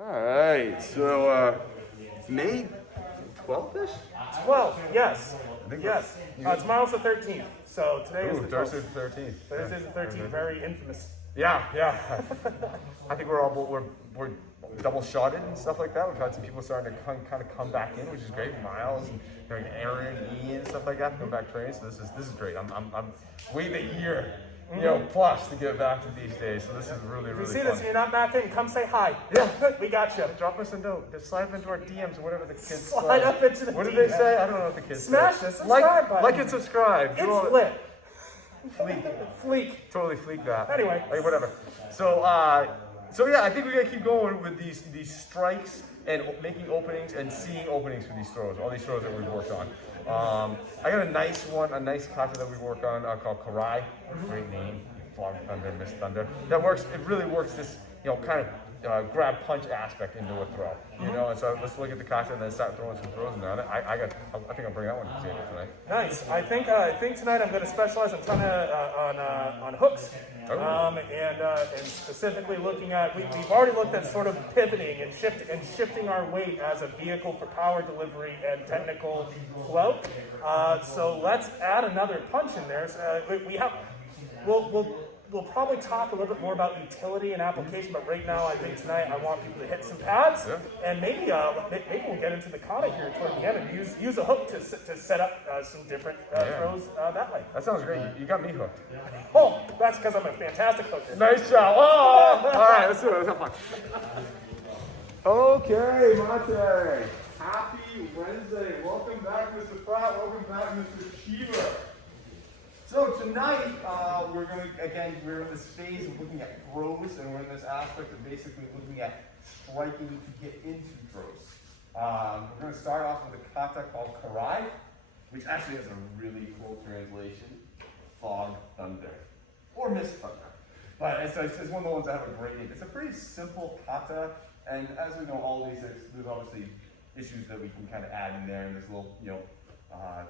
All right, so May 12th-ish? 12, yes. I think Yes. Tomorrow's the 13th, so today is the 12th. Thursday the 13th. Thursday the 13th, very infamous. Yeah. I think we're double shotted and stuff like that. We've had some people starting to kind of come back in, which is great. Miles and Aaron, Ian, and stuff like that, come back training. So this is great. I'm waiting a year, plus to get back to these days. So this is really If you see fun. this and you're not back in, come say hi. Yeah, We got you. drop us a note. Just slide up into our DMs or whatever the kids Slide up into the What do DM. they say? I don't know what the kids Smash say. the subscribe button. Like and subscribe. Do all It's that. lit. Fleek. Fleek. Totally fleek that. Anyway. Like whatever. So yeah, I think we're gonna keep going with these strikes and making openings and seeing openings for these throws. All these throws that we've worked on. I got a nice kata that we worked on called Karai. Great name. Fog Thunder, Mist Thunder. That works. It really works this kind of grab punch aspect into a throw. And so let's look at the kata and then start throwing some throws in there. I think I'll bring that one to the table tonight. Nice. I think tonight I'm going to specialize a ton on hooks, and specifically looking at we've already looked at sort of pivoting and shifting our weight as a vehicle for power delivery and technical flow. So let's add another punch in there. So We'll probably talk a little bit more about utility and application, but right now I think tonight I want people to hit some pads, and maybe we'll get into the kata here toward the end and use a hook to set up some different throws that way. That sounds great. You got me hooked. Oh, that's because I'm a fantastic hooker. Nice job. Oh, all right, let's do it. Let's have fun. Okay, Monte. Happy Wednesday. Welcome back, Mr. Pratt. Welcome back, Mr. Cheever. So tonight, we're in this phase of looking at throws, and we're in this aspect of basically looking at striking to get into throws. We're going to start off with a kata called Karai, which actually has a really cool translation, Fog Thunder, or Mist Thunder. But it's one of the ones that have a great name. It's a pretty simple kata, and as we know, all these, there's obviously issues that we can kind of add in there, and there's little,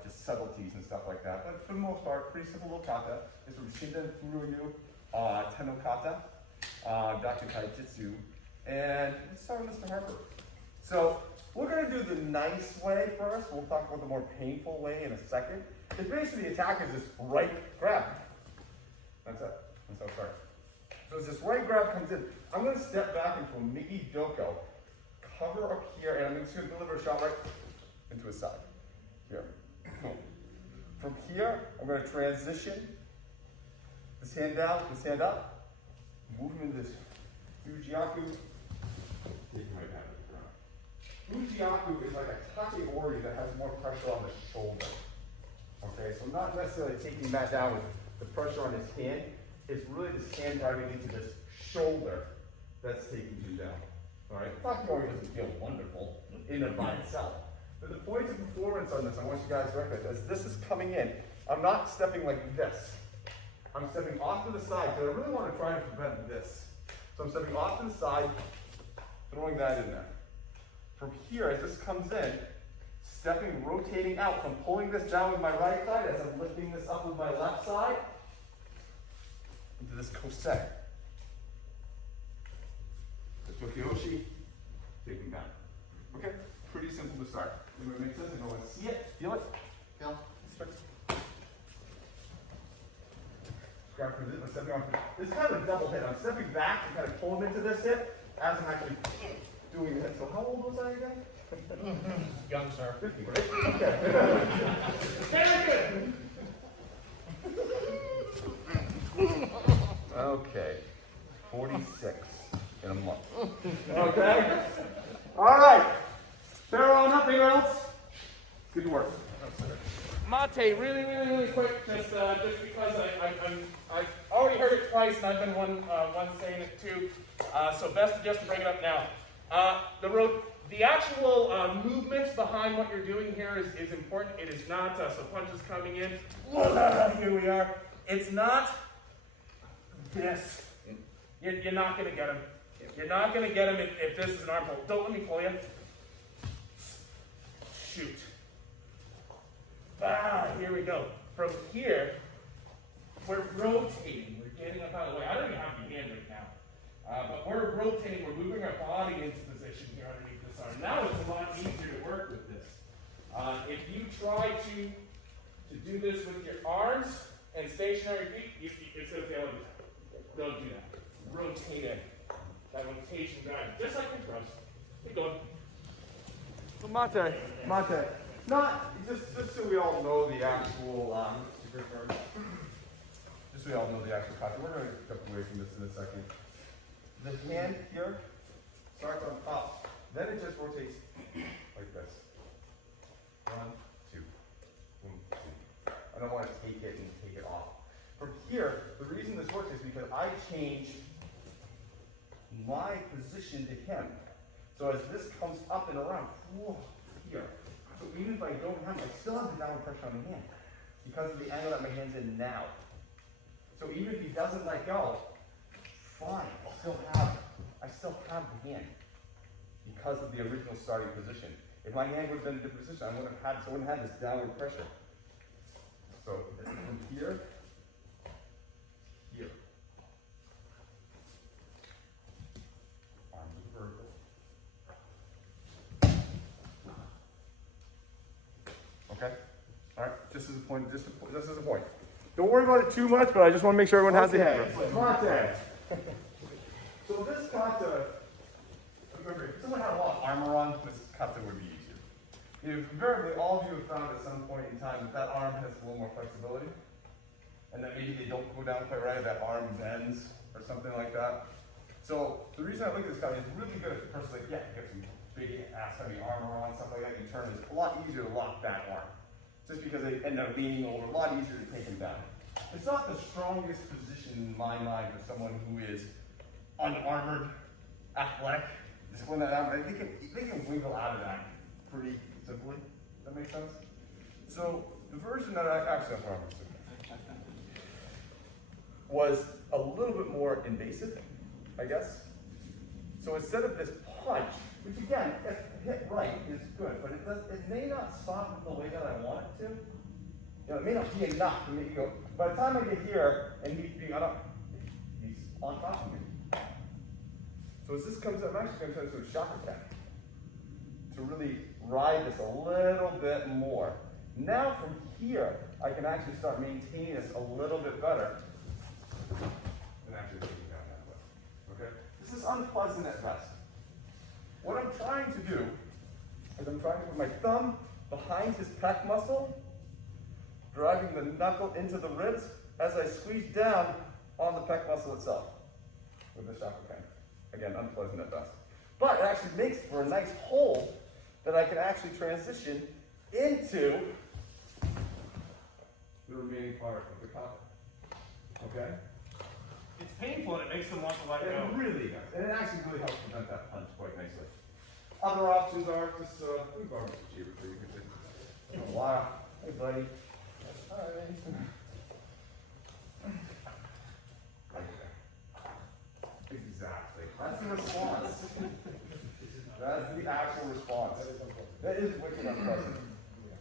just subtleties and stuff like that. But for the most part, pretty simple little kata. It's from Shinden Furyu Tenno Kata, Gaku Taijutsu. And let's start with Mr. Harper. So we're going to do the nice way first. We'll talk about the more painful way in a second. It's basically the attack is this right grab. That's it. That's how it starts. So as this right grab comes in, I'm going to step back into a Migi Doko, cover up here, and I'm just going to deliver a shot right into his side. Here. From here, I'm going to transition this hand down, this hand up, move him into this Fujiaku. You might have it around. Fujiaku is like a take-ori that has more pressure on the shoulder. Okay, so not necessarily taking that down with the pressure on his hand. It's really this hand driving into this shoulder that's taking you down. All right, take-ori doesn't feel wonderful in and by itself. But the point of performance on this, I want you guys to recognize, as this is coming in, I'm not stepping like this. I'm stepping off to the side, because I really want to try to prevent this. So I'm stepping off to the side, throwing that in there. From here, as this comes in, stepping, rotating out. So I'm pulling this down with my right side, as I'm lifting this up with my left side, into this kosei. The Tokyoshi, taking down. Okay? Pretty simple to start. Everybody make sense? I want to see it, feel it. Feel. Grab for this. I'm stepping on. This is kind of a double hit. I'm stepping back and kind of pull him into this hit as I'm actually doing the hit. So how old was I again? Young sir. 50, right? Okay. Very good. Okay. 46 in a month. Okay. All right. Farrell, nothing else? Good work. Mate, really quick, just because I've already heard it twice, and I've been one saying it too. So best just to bring it up now. The actual movement behind what you're doing here is important. It is not so punches coming in. Here we are. It's not this. You're not going to get him. You're not going to get him if this is an arm pull. Don't let me pull you. Shoot. Here we go. From here, we're rotating. We're getting up out of the way. I don't even have your hand right now. But we're rotating. We're moving our body into position. do this with your arms and stationary feet, it's going to fail every time. Don't do that. Rotate in. That rotation guide, just like your thrust. Keep going. So Mate. Not just so we all know the actual just so we all know the actual concept. We're going to step away from this in a second. The hand here starts on top. Then it just rotates like this. 1, 2. 1, 2. I don't want to take it and take it off. From here, the reason this works is because I change my position to him. So as this comes up and around, here. So even if I don't have, I still have the downward pressure on the hand because of the angle that my hand's in now. So even if he doesn't let go, fine, I still have the hand because of the original starting position. If my hand would have been in a different position, I wouldn't have this downward pressure. So this is from here, here. Arms are vertical. Okay? Alright, just as a point. Don't worry about it too much, but I just want to make sure everyone has the hand. Mate. So this kata, remember, if someone had a lot of armor on, this kata would be easier. Invariably, all of you have found at some point in time that arm has a little more flexibility, and that maybe they don't go down quite right, that arm bends, or something like that. So the reason I look at this kata is really good if the person's like, yeah, you got some big ass heavy armor on, stuff like that, you turn, it's a lot easier to lock that arm. Just because they end up leaning over, a lot easier to take him down. It's not the strongest position in my mind for someone who is unarmored, athletic. Just when they can wiggle out of that pretty simply. Does that make sense? So the version that I actually was a little bit more invasive, I guess. So instead of this punch, which again, if hit right, is good, but it may not soften the way that I want it to. It may not be enough to make you go. By the time I get here, and he's on top of me. So as this comes up, I'm actually going to turn this into a shock attack to really ride this a little bit more. Now from here, I can actually start maintaining this a little bit better than actually taking down that way. Okay? This is unpleasant at best. What I'm trying to do is I'm trying to put my thumb behind his pec muscle, driving the knuckle into the ribs as I squeeze down on the pec muscle itself with the shakukan. Again, unpleasant at best. But it actually makes for a nice hold that I can actually transition into the remaining part of the kata. Okay? It's painful and it makes them want to let go. It really does. And it actually really helps prevent that punch quite nicely. Other options are just, we've already achieved it for you. Wow. Hey, buddy. Hi. Exactly. That's the response. That's the actual response. That is wicked unpleasant.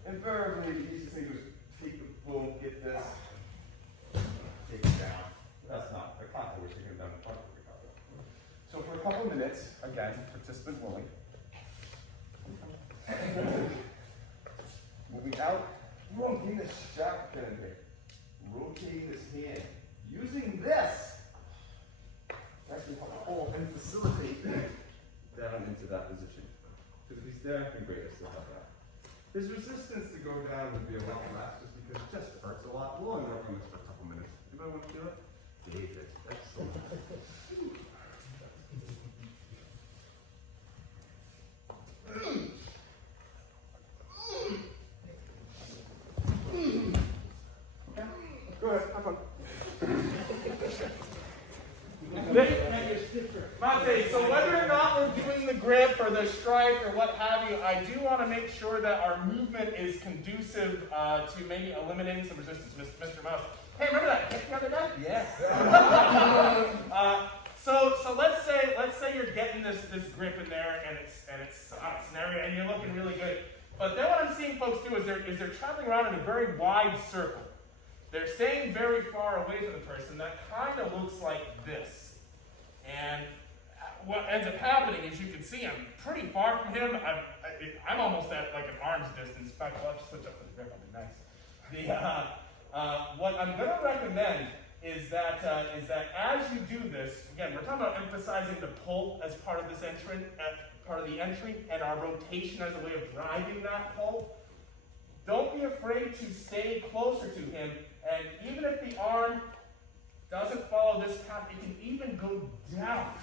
Invariably, the easiest thing to do is take the boom, get this, take it down. That's not the kata. We're taking it down the front of the kata. So for a couple of minutes, again, participant willing. Moving out, rotating the strap kind of thing. Rotating this hand. Using this to actually help hold and facilitate down into that position. Because if he's there, then great, I still have that. His resistance to go down would be a lot less just because it just hurts a lot. We'll only work on this for a couple minutes. Anybody want to do it? David, excellent. Go ahead, have fun. Mate, so whether or not we're doing the grip or the strike or what have you, I do want to make sure that our movement is conducive to maybe eliminating some resistance, Mr. Mouse. Hey, remember that hit the other day? Yeah. So let's say you're getting this grip in there and it's scenario and you're looking really good. But then what I'm seeing folks do is they're traveling around in a very wide circle. They're staying very far away from the person. That kind of looks like this. And what ends up happening is you can see I'm pretty far from him. I'm almost at like an arm's distance. In fact, I'll just switch up to the grip. That'll be nice. What I'm going to recommend is that as you do this, again, we're talking about emphasizing the pull as part of this entry, and our rotation as a way of driving that pull. Don't be afraid to stay closer to him, and even if the arm doesn't follow this path, it can even go down.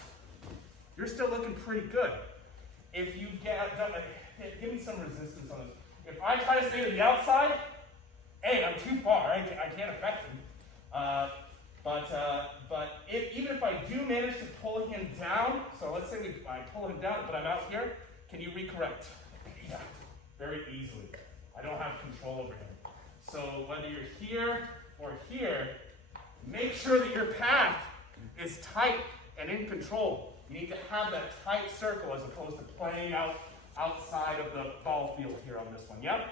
You're still looking pretty good. If you give me some resistance on this. If I try to stay to the outside, hey, I'm too far. I can't affect him. But even if I do manage to pull him down, so let's say I pull him down, but I'm out here, can you recorrect? Yeah, very easily. I don't have control over him. So whether you're here or here, make sure that your path is tight and in control. You need to have that tight circle as opposed to playing outside of the ball field here on this one. Yep?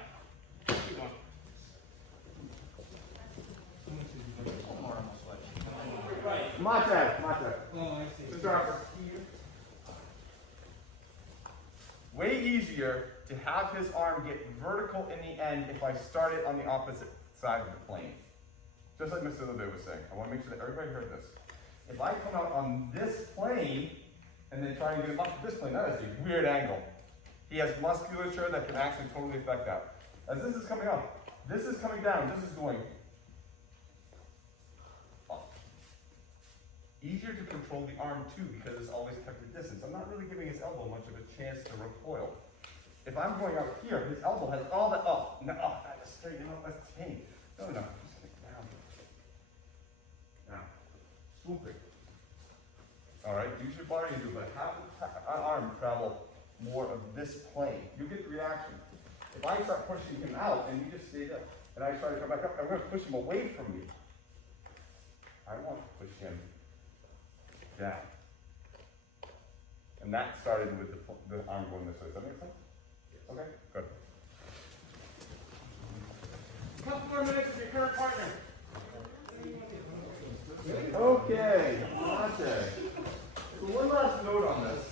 Keep going. My turn. Oh, I see. Start here. Way easier to have his arm get vertical in the end if I start it on the opposite side of the plane. Just like Mr. Lebe was saying. I want to make sure that everybody heard this. If I come out on this plane and then try and get him up to this plane, that is a weird angle. He has musculature that can actually totally affect that. As this is coming up, this is coming down, this is going up. Easier to control the arm too because it's always kept a distance. I'm not really giving his elbow much of a chance to recoil. If I'm going out here, his elbow has all that up. No, that's straighten up, that's pain. No, just down. Now, swooping. All right, use your body to do it, but have an arm travel more of this plane. You get the reaction. If I start pushing him out and you just stay there, and I try to come back up, I'm going to push him away from me. I want to push him down. And that started with the arm going this way. Does that make sense? Okay, good. A couple more minutes with your current partner. Okay, Monte. So one last note on this.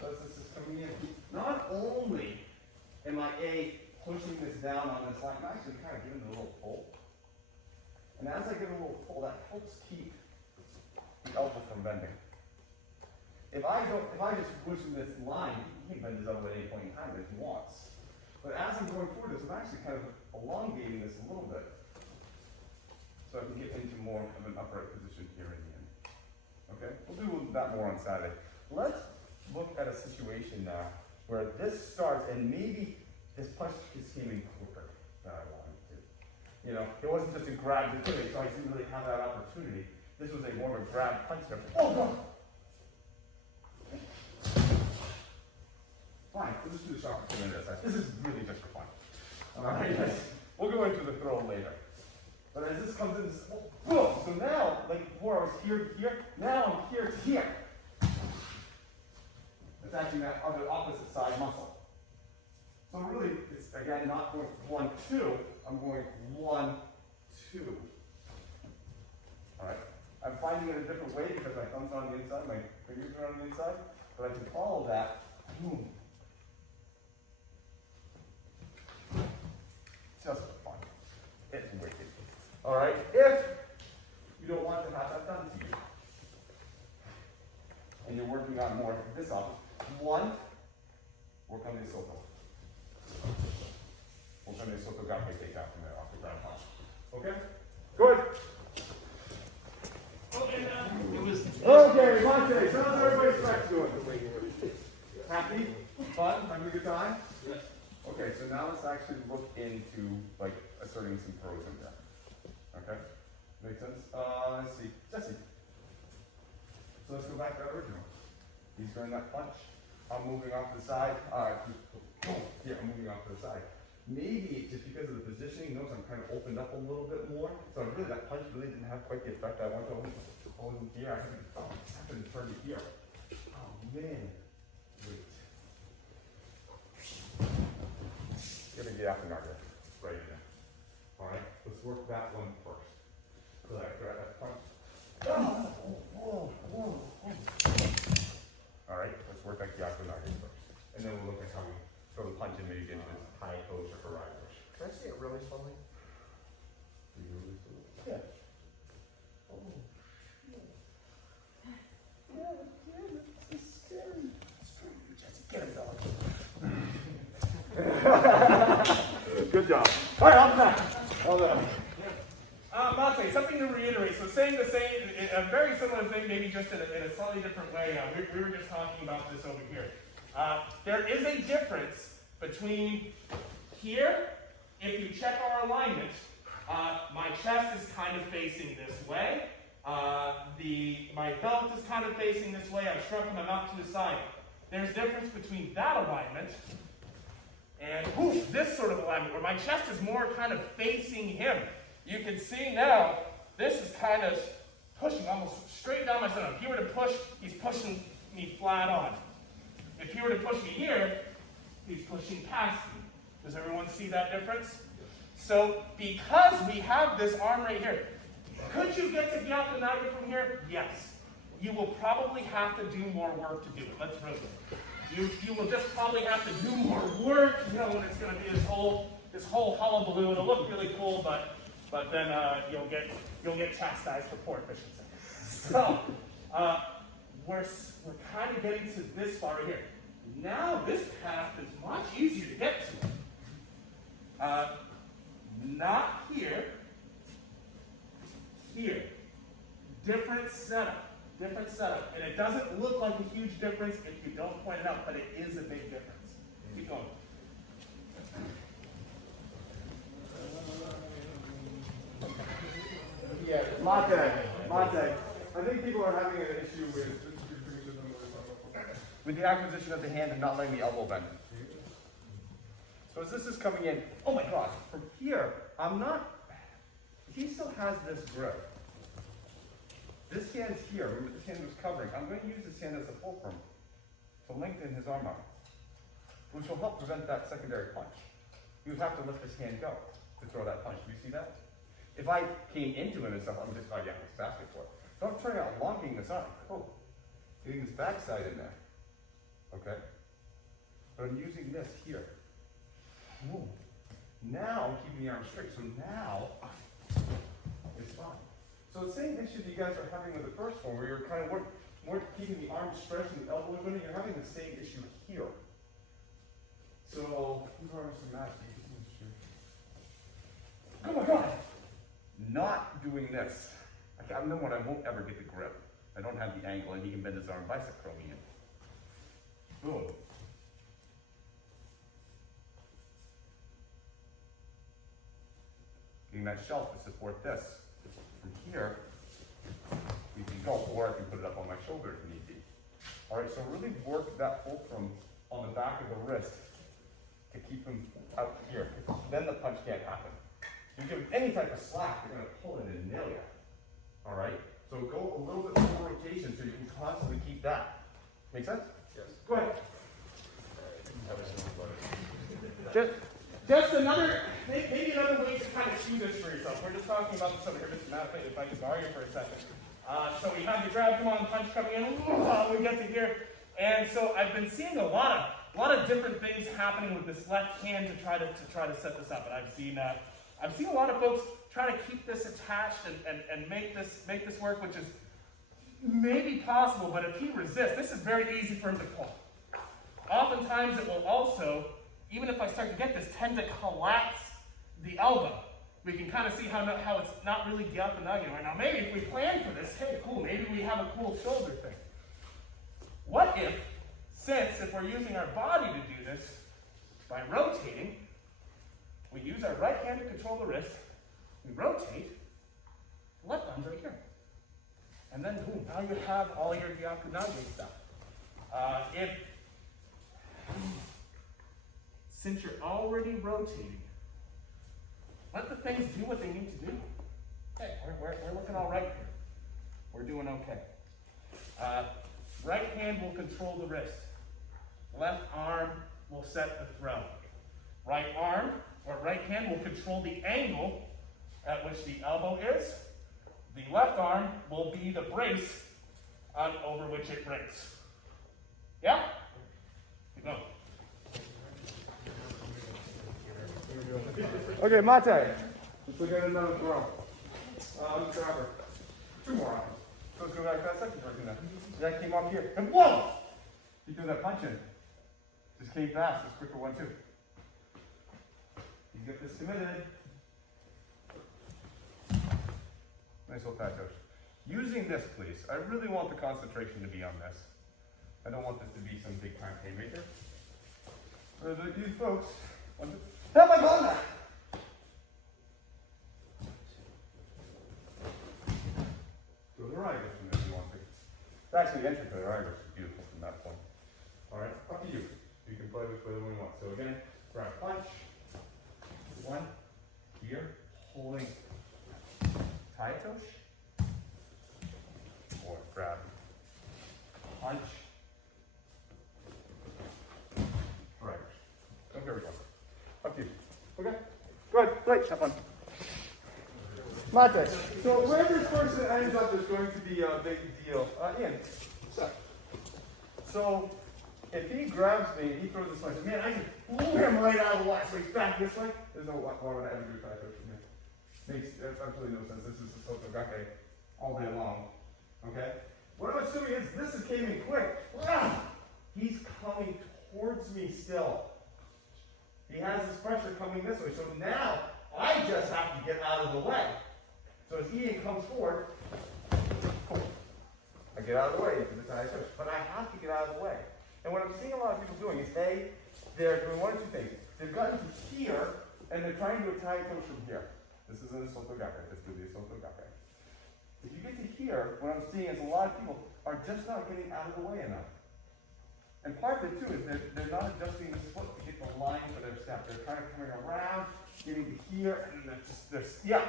This is coming in. Not only am I pushing this down on this line, I'm actually kind of giving it a little pull. And as I give a little pull, that helps keep the elbow from bending. If I just push in this line, he can bend his elbow at any point in time if he wants. But as I'm going forward, I'm actually kind of elongating this a little bit. So I can get into more of an upright position here in the end. Okay? We'll do that more on Saturday. Let's look at a situation now where this starts and maybe this punch just came in quicker than I wanted to. You know, it wasn't just a grab to do it, so I didn't really have that opportunity. This was a more of a grab punch there. Oh, no! Fine, we'll just do the shot for 2 minutes. This is really just for fun. Alright, we'll go into the throw later. But as this comes in, this, boom! So now, like before I was here to here, now I'm here to here. Attacking that other opposite side muscle. So really, it's again not going 1, 2, I'm going 1, 2. Alright? I'm finding it a different way because my thumb's on the inside, my fingers are on the inside, but I can follow that. Boom. Just for fun. It's wicked. Alright? If you don't want to have that done to you, and you're working on more of this off, 1, work on the Soto. Work on the Soto Gape take out from there off the ground. Okay? Good. Okay, Monte, so how's everybody's practice doing? Happy? Fun? Having a good time? Yes. Okay, so now let's actually look into like asserting some pros in there. Okay? Make sense? Let's see. Jesse. So let's go back to that original. He's throwing that punch. I'm moving off to the side. Boom. Yeah, I'm moving off to the side. Maybe just because of the positioning, notice I'm kind of opened up a little bit more. So really that punch really didn't have quite the effect I wanted to hold in here. I just happened to turn it here. Oh man. Wait. Gonna get after Margaret. Right in there. Alright, let's work that one first. So I grab that punch. Alright, let's work that Yaku Nage first. And then we'll look at how we throw the punch in maybe get into this high push or Karai push. Can I see it really slowly? Yeah. Good job. All right, on that. Mate, something to reiterate. So saying the same, a very similar thing, maybe just in a slightly different way. We were just talking about this over here. There is a difference between here, if you check our alignment, my chest is kind of facing this way. My belt is kind of facing this way. I've shrunk them out to the side. There's a difference between that alignment and this sort of alignment, where my chest is more kind of facing him. You can see now, this is kind of pushing almost straight down my center. If he were to push, he's pushing me flat on. If he were to push me here, he's pushing past me. Does everyone see that difference? So, because we have this arm right here, could you get to Gyatso Naga from here? Yes. You will probably have to do more work to do it. Let's rotate. You will just probably have to do more work. You know, when it's going to be this whole hullabaloo. It'll look really cool, but then you'll get chastised for poor efficiency. So we're kind of getting to this spot right here. Now this path is much easier to get to. Not here. Here. Different setup. Different setup. And it doesn't look like a huge difference if you don't point it out, but it is a big difference. Keep going. Yeah, Mate. I think people are having an issue with the acquisition of the hand and not letting the elbow bend. So as this is coming in, oh my God, from here, he still has this grip. This hand's here, remember this hand was covering. I'm going to use this hand as a fulcrum to lengthen his arm out, which will help prevent that secondary punch. You would have to let this hand go to throw that punch. Do you see that? If I came into him and stuff, I'm just, it's basket for it. So I'm turning out locking this arm. Cool. Getting this backside in there. Okay? But I'm using this here. Ooh. Now I'm keeping the arm straight. So now it's fine. So the same issue that you guys are having with the first one, where you're kind of more keeping the arm stretched and the elbow running, you're having the same issue here. So, oh my God! Not doing this. I'm the one I won't ever get the grip. I don't have the angle, and he can bend his arm bicep curl me in. Boom. Getting that shelf to support this. From here, we can go, or I can put it up on my shoulder if need be. All right, so really work that fulcrum on the back of the wrist to keep him out here. Then the punch can't happen. You give him any type of slack, you're going to pull it and nail you. All right, so go a little bit more rotation so you can constantly keep that. Make sense? Yes. Go ahead. Just maybe another way to kind of see this for yourself. We're just talking about this over here, just if I can borrow you for a second. So we have the grab, come on, punch coming in. We get to here, and so I've been seeing a lot of different things happening with this left hand to try to set this up. And I've seen a lot of folks try to keep this attached and make this work, which is maybe possible. But if he resists, this is very easy for him to pull. Oftentimes, it will also, even if I start to get this, tend to collapse the elbow. We can kind of see how it's not really Gyatso Naga right now. Maybe if we plan for this, hey, cool, maybe we have a cool shoulder thing. What if, if we're using our body to do this, by rotating, we use our right hand to control the wrist, we rotate, the left arm's right here. And then, boom, now you have all your Gyatso Naga stuff. Since you're already rotating, let the things do what they need to do. Hey, we're looking all right here. We're doing okay. Right hand will control the wrist. Left arm will set the throw. Right arm or right hand will control the angle at which the elbow is. The left arm will be the brace over which it breaks. Yeah? Keep going. Okay, Mate. Let's look at another throw. Let's grab her. 2 more items. So let's go back to that second person then. That came up here. And whoa! He threw that punch in. Just came fast. It's quicker 1-2. You get this committed. Nice little pat touch. Using this, please. I really want the concentration to be on this. I don't want this to be some big time haymaker. You folks. Help my ball now! So the right from this if you want to. It's actually entry to the right, which is beautiful from that point. Alright, up to you. You can play which way you want. So again, grab punch. 1 here, holding Taitosh. Or grab punch. Right. Okay, here we go. Up to you. Okay? Good. Great. Have fun. Mate. So wherever this person ends up is going to be a big deal. Ian, what's up? So if he grabs me and he throws this punch, man, I can pull him right out of the way. So he's back this way. There's no why would I ever do Taitosh from here? Makes absolutely no sense. This is the Sotogake all day long. Okay? What I'm assuming is this is came in quick. Ah! He's coming towards me still. He has this pressure coming this way. So now I just have to get out of the way. So as Ian comes forward, I get out of the way into the tie touch. But I have to get out of the way. And what I'm seeing a lot of people doing is they're doing 1 or 2 things. They've gotten to here and they're trying to tie touch from here. This isn't a Sotogake, this is a Sotogake. If you get to here, what I'm seeing is a lot of people are just not getting out of the way enough. And part of it too is they're not adjusting this foot to get the line for their step. They're kind of coming around, getting to here, and then yeah.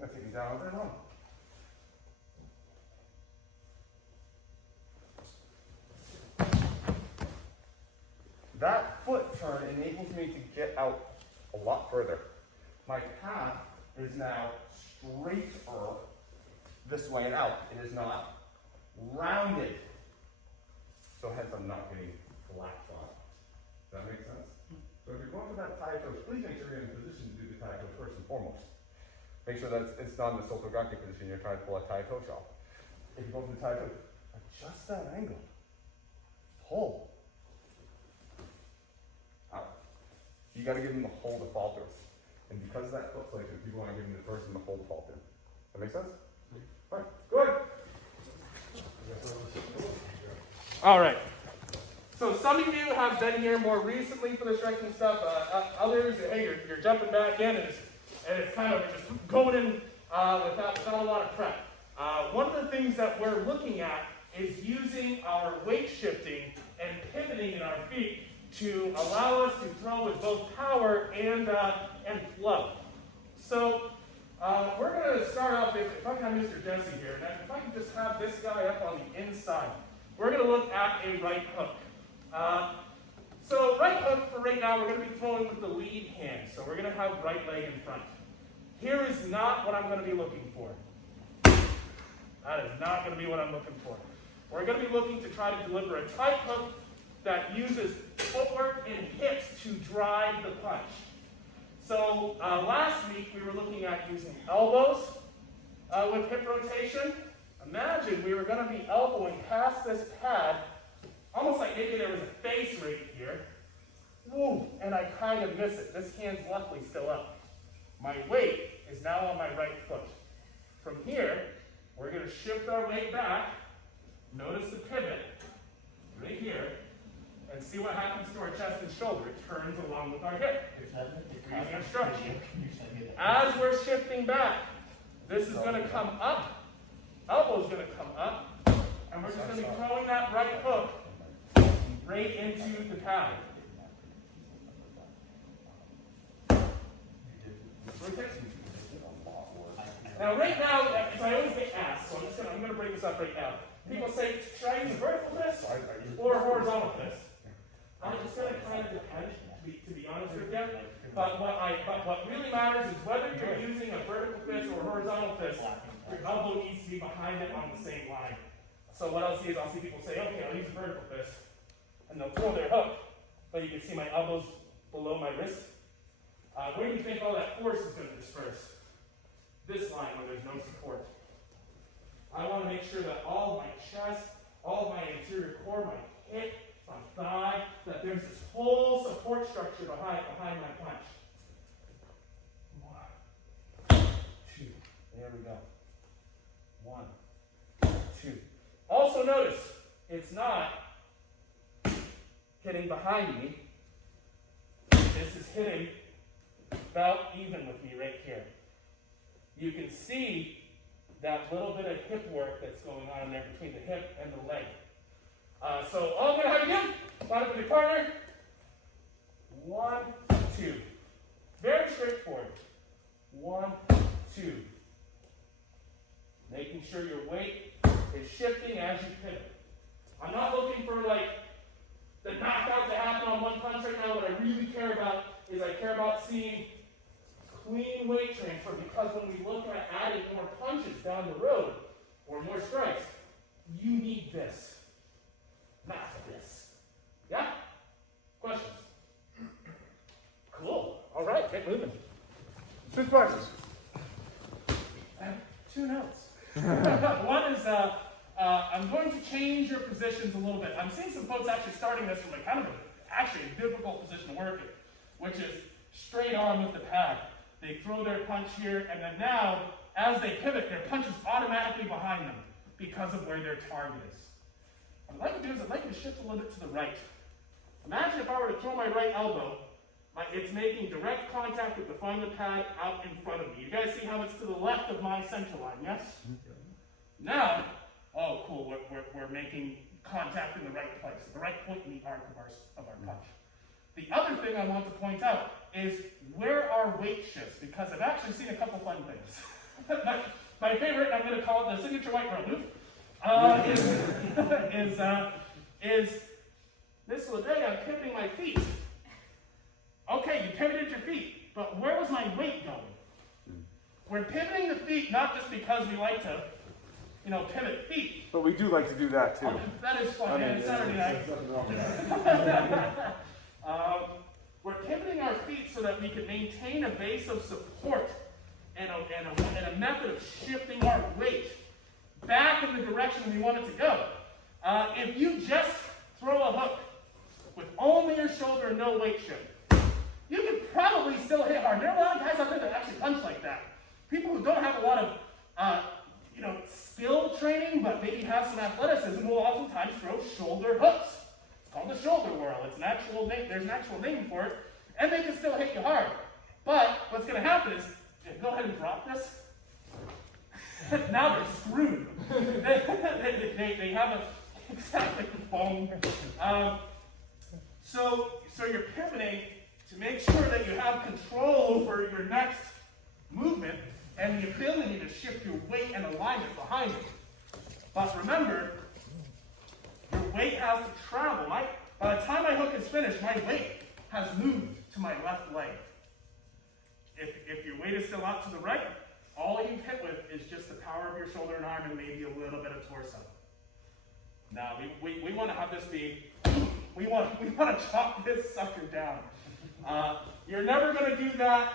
That's taking down all day long. That foot turn enables me to get out a lot further. My path is now straighter this way and out. It is not rounded. So hence I'm not getting flat on. Does that make sense? So if you're going for that tie touch, please make sure you're in a position to do the tie touch first and foremost. Make sure that it's not in the Sotogake position, you're trying to pull a tie touch off. If you go for the tie touch, adjust that angle. Pull. Out. You got to give him the hold to fall through. And because of that foot placement, people want to give him the person the hold to fall through. That make sense? All right, good. All right. So some of you have been here more recently for the stretching stuff. Others, hey, you're jumping back in, and it's kind of just going in without a lot of prep. One of the things that we're looking at is using our weight shifting and pivoting in our feet to allow us to throw with both power and flow. So we're going to start off, if I can have Mr. Jesse here, and if I can just have this guy up on the inside, we're going to look at a right hook. So right hook for right now, we're going to be throwing with the lead hand. So we're going to have right leg in front. Here is not what I'm going to be looking for. That is not going to be what I'm looking for. We're going to be looking to try to deliver a tight hook that uses footwork and hips to drive the punch. So last week we were looking at using elbows with hip rotation. Imagine we were going to be elbowing past this pad, almost like maybe there was a face right here. Woo, and I kind of miss it. This hand's luckily still up. My weight is now on my right foot. From here, we're going to shift our weight back. Notice the pivot right here. And see what happens to our chest and shoulder. It turns along with our hip. Breathing and stretching. As we're shifting back, this is going to come up. Elbow's going to come up. And we're just going to be throwing that right hook right into the pad. Now, right now, as I always get asked, so I'm going to bring this up right now. People say, should I use a vertical fist or a horizontal fist? It's going to kind of depend, to be honest with you. But what really matters is whether you're using a vertical fist or a horizontal fist, your elbow needs to be behind it on the same line. So what I'll see is I'll see people say, okay, I'll use a vertical fist, and they'll throw their hook, but you can see my elbows below my wrist. Where do you think all that force is going to disperse? This line where there's no support. I want to make sure that all of my chest, all of my anterior core, my hip, my thigh, that there's this whole support structure behind my punch. 1, 2. There we go. 1, 2. Also notice, it's not hitting behind me. This is hitting about even with me right here. You can see that little bit of hip work that's going on in there between the hip and the leg. So all I'm going to have you do, line up with your partner. 1, 2. Very straightforward. 1, 2. Making sure your weight is shifting as you pivot. I'm not looking for like the knockout to happen on one punch right now. What I really care about is I care about seeing clean weight transfer, because when we look at adding more punches down the road or more strikes, you need this, not this. Yeah? Questions? Cool. All right, get moving. Switch partners. I have 2 notes. One is I'm going to change your positions a little bit. I'm seeing some folks actually starting this from actually a difficult position to work in, which is straight on with the pad. They throw their punch here, and then now, as they pivot, their punch is automatically behind them because of where their target is. What I'd like to do is I'd like you to shift a little bit to the right. Imagine if I were to throw my right elbow, it's making direct contact with the front of the pad out in front of me. You guys see how it's to the left of my center line, yes? Now, oh cool, we're making contact in the right place, the right point in the arc of our punch. The other thing I want to point out is where our weight shifts, because I've actually seen a couple fun things. my favorite, I'm going to call it the signature white girl move, is this little day I'm pivoting my feet. Okay, you pivoted your feet, but where was my weight going? We're pivoting the feet not just because we like to, pivot feet. But we do like to do that too. Oh, that is fun, man. It's Saturday night. We're pivoting our feet so that we can maintain a base of support and a method of shifting our weight back in the direction we want it to go. If you just throw a hook with only your shoulder and no weight shift, you could probably still hit hard. There are a lot of guys out there that actually punch like that. People who don't have a lot of skill training, but maybe have some athleticism, will oftentimes throw shoulder hooks. It's called the shoulder whirl. It's an actual name. There's an actual name for it, and they can still hit you hard. But what's going to happen is, go ahead and drop this. Now they're screwed. they have a exactly bone. So you're pivoting to make sure that you have control over your next movement and the ability to shift your weight and alignment behind it. But remember, your weight has to travel. By the time my hook is finished, my weight has moved to my left leg. If your weight is still out to the right, all you've hit with is just the power of your shoulder and arm and maybe a little bit of torso. Now, we want to have this be, we want to chop this sucker down. You're never going to do that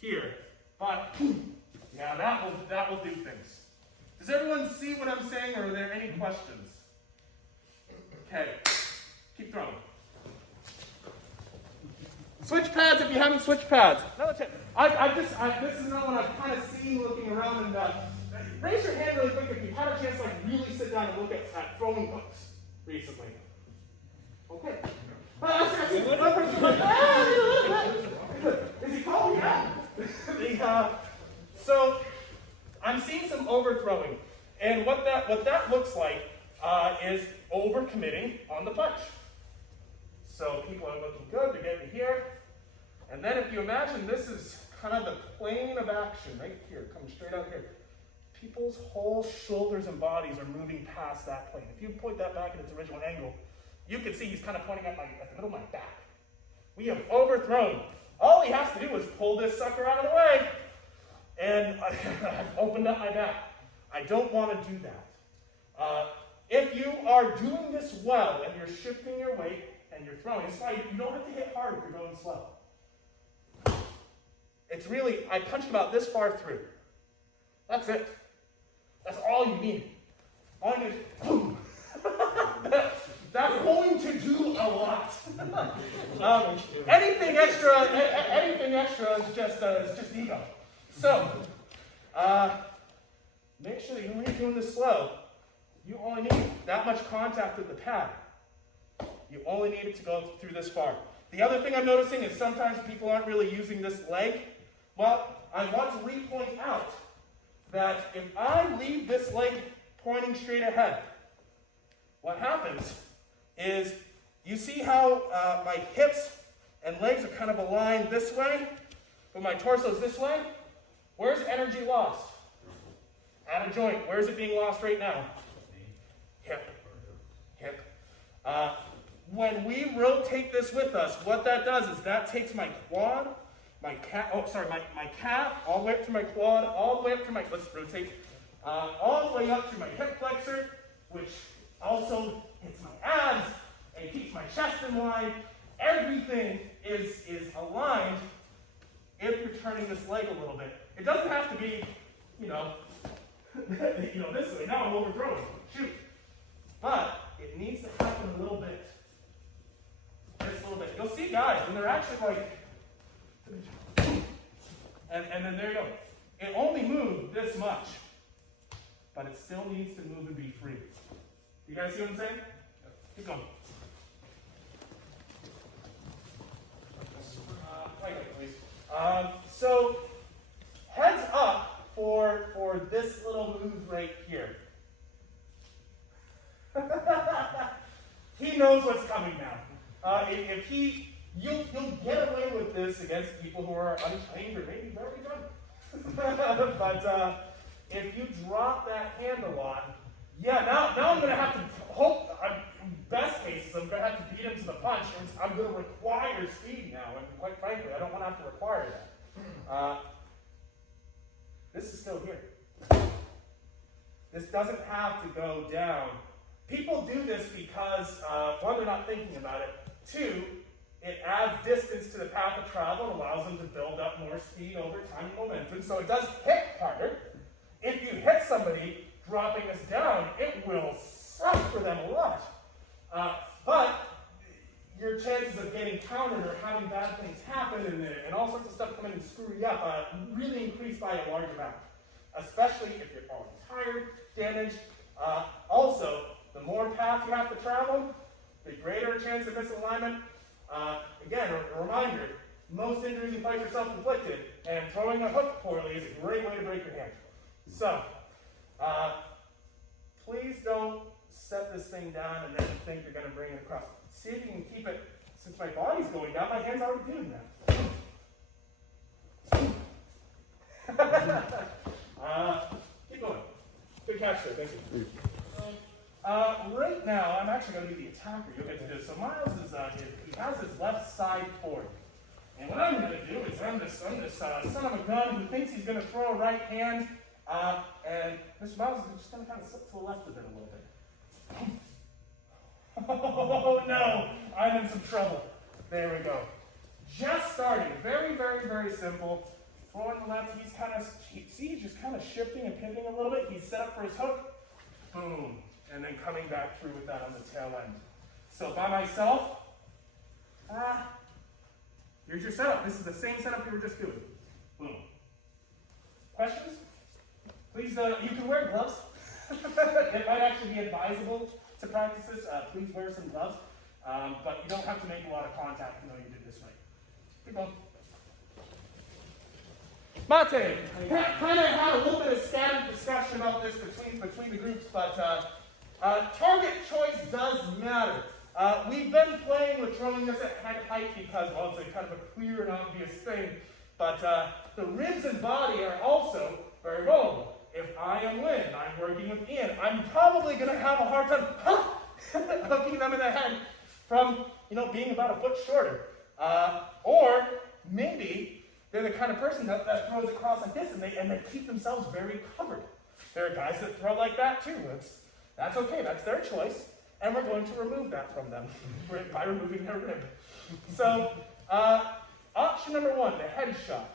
here, but yeah, that will do things. Does everyone see what I'm saying, or are there any questions? Okay, keep throwing. Switch pads if you haven't switched pads. Another tip. This is another one I've kind of seen looking around, and raise your hand really quick if you've had a chance to really sit down and look at throwing hooks recently. Okay. Is he calling? Yeah. So I'm seeing some overthrowing, and what that looks like is overcommitting on the punch. So people are looking good, they're getting here, and then if you imagine this is kind of the plane of action right here, coming straight out here. People's whole shoulders and bodies are moving past that plane. If you point that back in its original angle, you can see he's kind of pointing at the middle of my back. We have overthrown. All he has to do is pull this sucker out of the way, and I've opened up my back. I don't want to do that. If you are doing this well and you're shifting your weight and you're throwing. It's why you don't have to hit hard if you're going slow. It's really, I punched about this far through. That's it. That's all you need. All you need is boom. That's going to do a lot. Anything extra is just ego. So, make sure that when you're doing this slow, you only need that much contact with the pad. You only need it to go through this far. The other thing I'm noticing is sometimes people aren't really using this leg. Well, I want to re-point out that if I leave this leg pointing straight ahead, what happens is, you see how my hips and legs are kind of aligned this way, but my torso is this way? Where's energy lost? At a joint. Where is it being lost right now? Hip. Hip. When we rotate this with us, what that does is that takes my quad, my calf, all the way up to my quad, all the way up to my, let's rotate, all the way up to my hip flexor, which also hits my abs and keeps my chest in line. Everything is aligned if you're turning this leg a little bit. It doesn't have to be, this way. Now I'm overthrowing. Shoot. But it needs to happen a little bit. Just a little bit. You'll see guys, when they're actually like, and then there you go. It only moved this much, but it still needs to move and be free. You guys see what I'm saying? Keep going. Right here, please. So, heads up for this little move right here. He knows what's coming now. You'll get away with this against people who are untrained or maybe very good. But if you drop that hand a lot, yeah, now I'm going to have to hope, best cases, I'm going to have to beat him to the punch, and I'm going to require speed now, and quite frankly, I don't want to have to require that. This is still here. This doesn't have to go down. People do this because, one, they're not thinking about it. Two, it adds distance to the path of travel and allows them to build up more speed over time and momentum, so it does hit harder. If you hit somebody dropping this down, it will suck for them a lot. But your chances of getting countered or having bad things happen and all sorts of stuff come in and screw you up really increase by a large amount, especially if you're already tired, damaged. Also, the more path you have to travel, the greater a chance of misalignment. Again, a reminder, most injuries in fights are self-inflicted, and throwing a hook poorly is a great way to break your hand. So, please don't set this thing down and then think you're going to bring it across. See if you can keep it, since my body's going down, my hand's already doing that. Keep going. Good catch there, thank you. Right now, I'm actually going to be the attacker. You'll get to do. So Miles is he has his left side forward. And what I'm going to do is I'm this son of a gun who thinks he's going to throw a right hand, and Mr. Miles is just going to kind of slip to the left of it a little bit. Oh no, I'm in some trouble. There we go. Just starting. Very, very, very simple. Throwing the left, he's just kind of shifting and pivoting a little bit. He's set up for his hook. Boom. And then coming back through with that on the tail end. So by myself, here's your setup. This is the same setup you were just doing. Boom. Questions? Please, you can wear gloves. It might actually be advisable to practice this. Please wear some gloves. But you don't have to make a lot of contact you did this way. Keep going. Mate, kind of had a little bit of scattered discussion about this between the groups, but target choice does matter. We've been playing with throwing this at head height because, well, it's a kind of a clear and obvious thing, but the ribs and body are also very vulnerable. If I am Lynn and I'm working with Ian, I'm probably going to have a hard time hooking them in the head from, being about a foot shorter. Or maybe they're the kind of person that throws across like this and they keep themselves very covered. There are guys that throw like that too. That's okay, that's their choice. and we're going to remove that from them by removing their rib. So, option number 1, the head shot.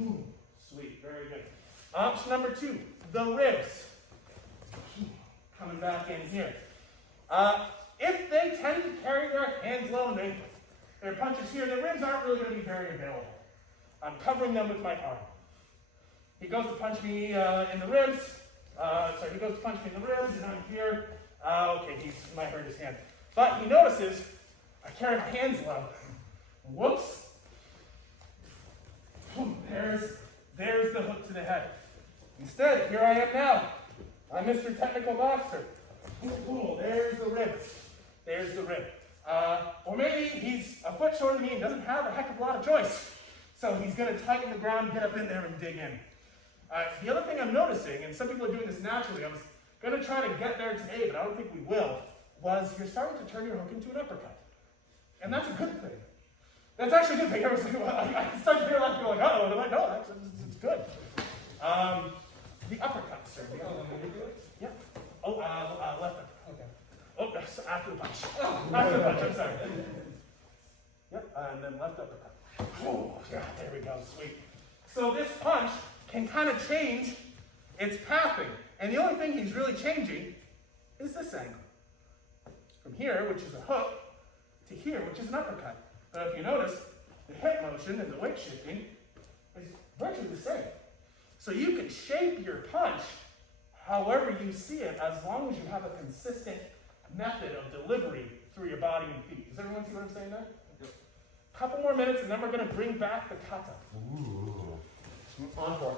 Ooh, sweet, very good. Option number 2, the ribs. Coming back in here. If they tend to carry their hands low and their punches here, the ribs aren't really going to be very available. I'm covering them with my arm. He goes to punch me in the ribs. He goes to punch me in the ribs, and I'm here. Okay, he might hurt his hand. But he notices I carry my hands low. Whoops. Boom, there's the hook to the head. Instead, here I am now. I'm Mr. Technical Boxer. Boom, there's the rib. There's the rib. Or maybe he's a foot shorter than me and doesn't have a heck of a lot of choice. So he's going to tighten the ground, get up in there, and dig in. The other thing I'm noticing, and some people are doing this naturally, I was going to try to get there today, but I don't think we will, was you're starting to turn your hook into an uppercut. And that's a good thing. That's actually a good thing. I was like, well, I started to hear a lot of people like, uh-oh, I'm like, no, it's good. The uppercut, sir. Yeah. Oh, left uppercut. Okay. Oh, that's after the punch. After the punch, I'm sorry. Yep, and then left uppercut. Oh, yeah, there we go, sweet. So this punch can kind of change its pathing. And the only thing he's really changing is this angle. From here, which is a hook, to here, which is an uppercut. But if you notice, the hip motion and the weight shifting is virtually the same. So you can shape your punch however you see it, as long as you have a consistent method of delivery through your body and feet. Does everyone see what I'm saying there? Yep. Couple more minutes, and then we're going to bring back the kata. Ooh. On board.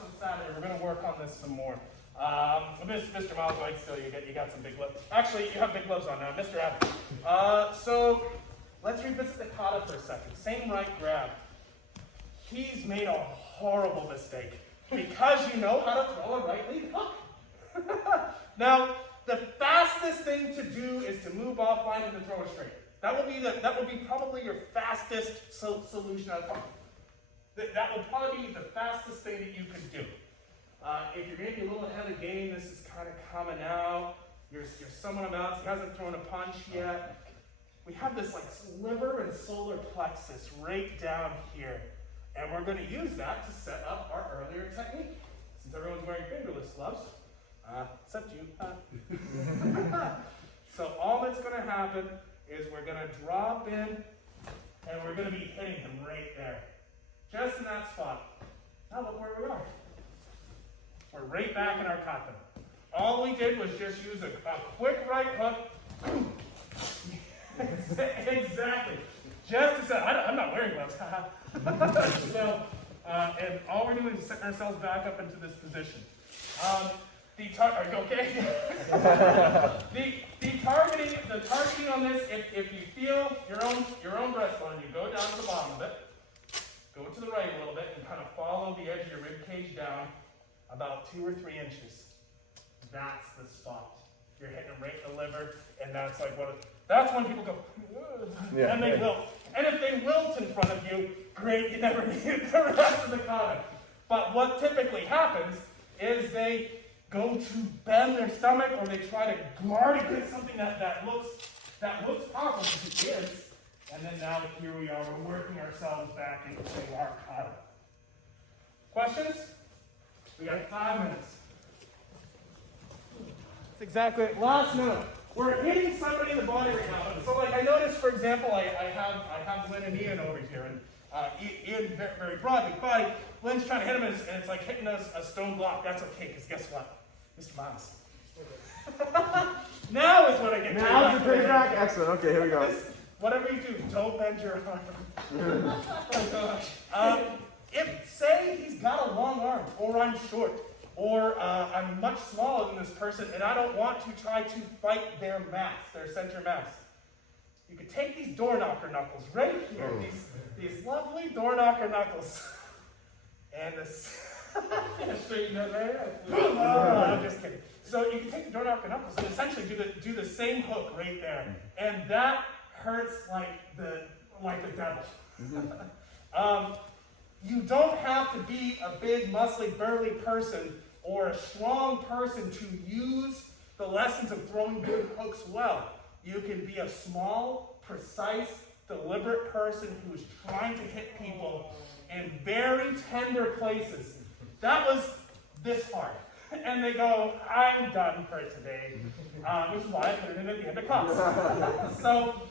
On Saturday, we're going to work on this some more. Mr. Miles White, still, you got some big gloves. Actually, you have big gloves on now, Mr. Adams. So let's revisit the kata for a second. Same right grab. He's made a horrible mistake because you know how to throw a right lead hook. Now, the fastest thing to do is to move offline and to throw it straight. That will be probably your fastest solution. That will probably be the fastest thing that you could do. If you're maybe a little ahead of the game, this is kind of coming out. You're someone about, he hasn't thrown a punch yet. We have this like liver and solar plexus right down here. And we're going to use that to set up our earlier technique. Since everyone's wearing fingerless gloves, except you. So all that's going to happen is we're going to drop in, and we're going to be hitting him right there. Just in that spot. Now look where we are. We're right back in our kata. All we did was just use a quick right hook. Exactly. Just as I'm not wearing gloves. So, and all we're doing is setting ourselves back up into this position. Are you okay? the targeting on this, if you feel your own breastbone, you go down to the bottom of it, go to the right a little bit, and kind of follow the edge of your rib cage down about 2 or 3 inches. That's the spot. You're hitting them right in the liver, and that's like that's when people go, yeah, and they wilt. And if they wilt in front of you, great, you never need the rest of the kata. But what typically happens is they go to bend their stomach, or they try to guard against something that looks powerful, because it is. And then now here we are, we're working ourselves back into our kata. Questions? We got 5 minutes. That's exactly it. Last minute. We're hitting somebody in the body right now. So, like, I noticed, for example, I have Lynn and Ian over here, and Ian, very broad, big body. Lynn's trying to hit him, and it's like hitting a stone block. That's okay, because guess what? Mr. Miles. Now is when I get Now's the payback. Excellent. Okay, here we go. Whatever you do, don't bend your arm. Oh gosh. If, say, he's got a long arm, or I'm short, or I'm much smaller than this person, and I don't want to try to fight their mass, their center mass, you could take these door knocker knuckles right here, these lovely door knocker knuckles, and this. I'm just kidding. So you can take the door knocker knuckles and essentially do the same hook right there, and that hurts like the devil. You don't have to be a big, muscly, burly person or a strong person to use the lessons of throwing good hooks well. You can be a small, precise, deliberate person who is trying to hit people in very tender places. That was this hard. And they go, I'm done for today, which is why I put it in at the end of class. So,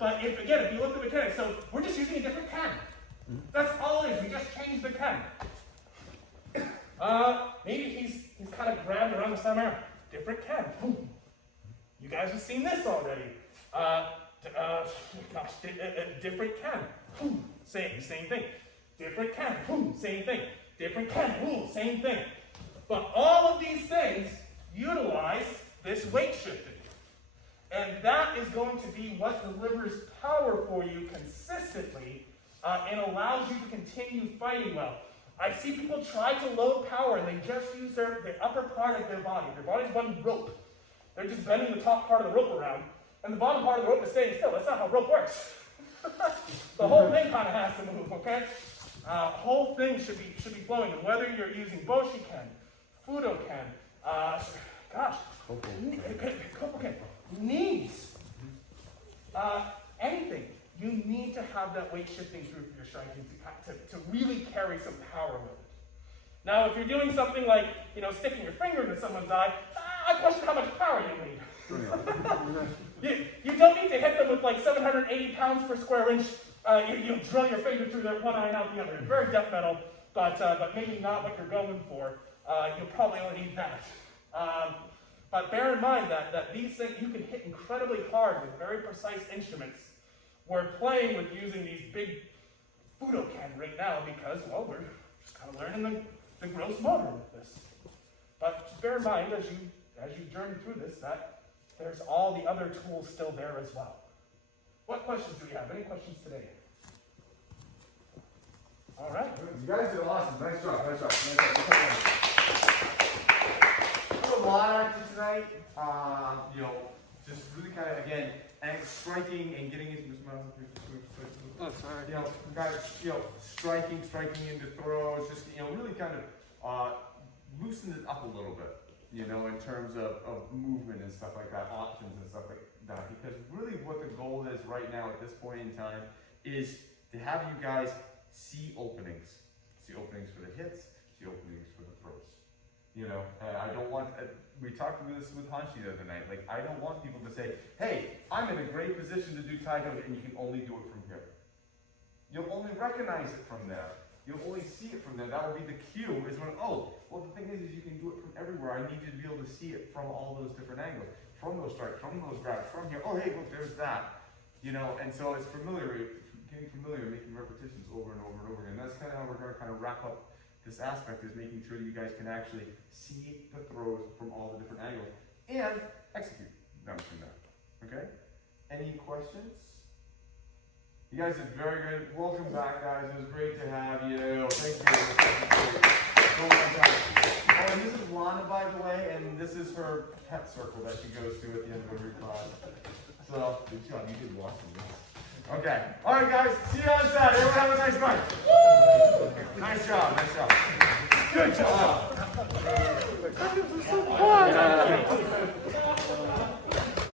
but if you look at the mechanics, so we're just using a different can. That's all it is. We just changed the can. Maybe he's kind of grabbed around the center. Different can. Boom. You guys have seen this already. Different can. Boom. Same thing. Different can. Boom. Same thing. Different can. Boom. Same thing. But all of these things utilize this weight shifting. And that is going to be what delivers power for you consistently and allows you to continue fighting well. I see people try to load power and they just use the upper part of their body. Their body's one rope. They're just bending the top part of the rope around, and the bottom part of the rope is staying still. That's not how rope works. The whole thing kind of has to move, okay? Whole thing should be flowing. And whether you're using Boshiken, Fudoken, Kopoken, knees, anything, you need to have that weight shifting through your striking to really carry some power with it. Now, if you're doing something like, sticking your finger into someone's eye, I question how much power you need. You don't need to hit them with like 780 pounds per square inch. You drill your finger through their one eye and out the other. It's very death metal, but maybe not what you're going for. You'll probably only need that. But bear in mind that these things you can hit incredibly hard with very precise instruments. We're playing with using these big Fudoken right now because, well, we're just kind of learning the gross motor with this. But just bear in mind as you journey through this that there's all the other tools still there as well. What questions do we have? Any questions today? All right. You guys did awesome. Nice job. A lot of action tonight. Just really kind of again striking and getting into this striking into throws. Just really kind of loosen it up a little bit. In terms of movement and stuff like that, options and stuff like that. Because really, what the goal is right now at this point in time is to have you guys see openings for the hits, see openings for the throws. I don't want. We talked about this with Hanshi the other night. Like, I don't want people to say, "Hey, I'm in a great position to do taekwondo, and you can only do it from here." You'll only recognize it from there. You'll only see it from there. That will be the cue. Is when, the thing is you can do it from everywhere. I need you to be able to see it from all those different angles, from those strikes, from those grabs, from here. Oh, hey, look, there's that. And so it's getting familiar, making repetitions over and over and over again. That's kind of how we're going to kind of wrap up this aspect, is making sure that you guys can actually see the throws from all the different angles and execute them from there. Okay? Any questions? You guys did very good. Welcome back, guys. It was great to have you. Thank you. Oh, and this is Lana, by the way, and this is her pep circle that she goes to at the end of every class. So, good job. You did awesome. Okay. All right, guys. See you on Saturday. Everyone have a nice night. Woo! Nice job. Good job.